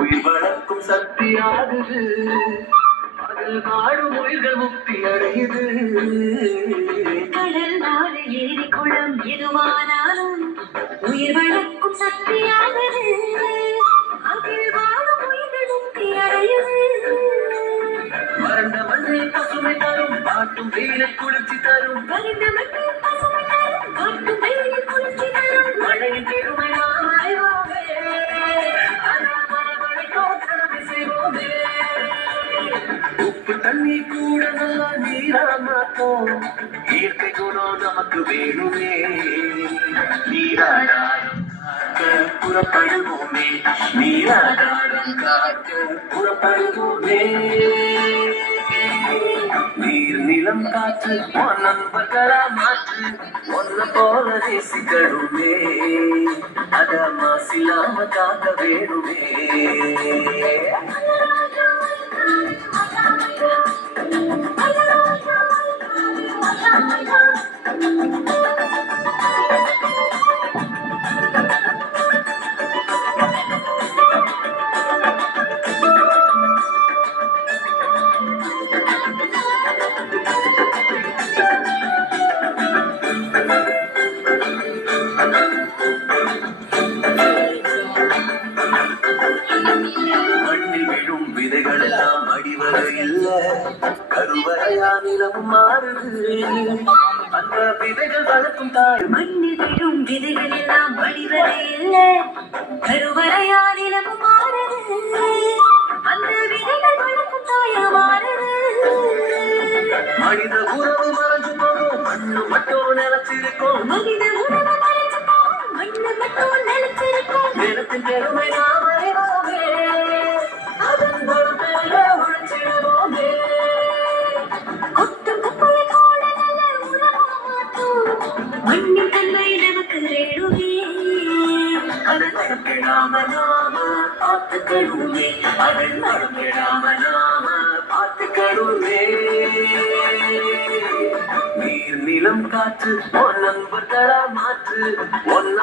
உயிர் வளர்க்கும் சக்தியாகுது, அதில் வாழும் உயிர்கள் முக்தி அடையுது. கடல் நாடு ஏரி குளம் எதுவானாலும் உயிர் வளர்க்கும் சக்தியாகுது, அதில் வாழும் உயிர்கள் முக்தி அடையுது. வறண்ட மண்ணில் பசுமை தரும் பாட்டும் வெயிலில் குளிர்ச்சி தரும், வறண்ட மண்ணில் பசுமை தரும் பாட்டும் வெயிலில் குளிர்ச்சி தரும். மழையின் பெருமை நாம் அறிவோமே, அதனால் பரவலைக்கும் கடமை செய்வோமே. உப்பு தண்ணி கூட நல்லா நீரா மாத்தோம், இயற்கை குணம் நமக்கு வேணுமே. நீராதாரம் காக்க புறப்படுவோமே, நீராதாரம் காக்க புறப்படுவோமே. நீர் நிலம் காற்று உன் நண்பர்களா மாற்று, ஒன்ன போல நேசிக்கணுமே, அத மாசில்லாம காக்க வேணுமே. மண்ணில் விழும் விதைகள் எல்லாம் அடிவர இல்ல, கருவறையா நிலம் மாறுது, அந்த விதைகள் வளர்க்கும் தாய். மண்ணில் விழும் விதைகள் எல்லாம் அடிவரை இல்ல, கருவறையா நிலம் மாறுது, அந்த விதைகள் வளர்க்கும் தாயா மாறுது. மனித உறவு மறைஞ்சு போகும், மண்ணு மட்டும் நிலச்சிருக்கும், மனித உறவு மறைஞ்சு போகும், மண்ணு மட்டும் நிலைச்சிருக்கும். நிலத்தின் பெருமை நாம் அறிவோமே, அதன் பொறுப்பேற உழைச்சிடுவோமே. கொட்டும் குப்பையை கூட நல்ல உரமா மாற்றும், மண்ணின் தன்மை நமக்கு வேணுமே, அதன் நடப்பிடாம நாம பார்த்துக்கணுமே, அதன் நடப்பிடாம நாம பார்த்துக்கணுமே. நீர் நிலம் காற்று உன் நண்பர்களா மாற்று, ஒன்ன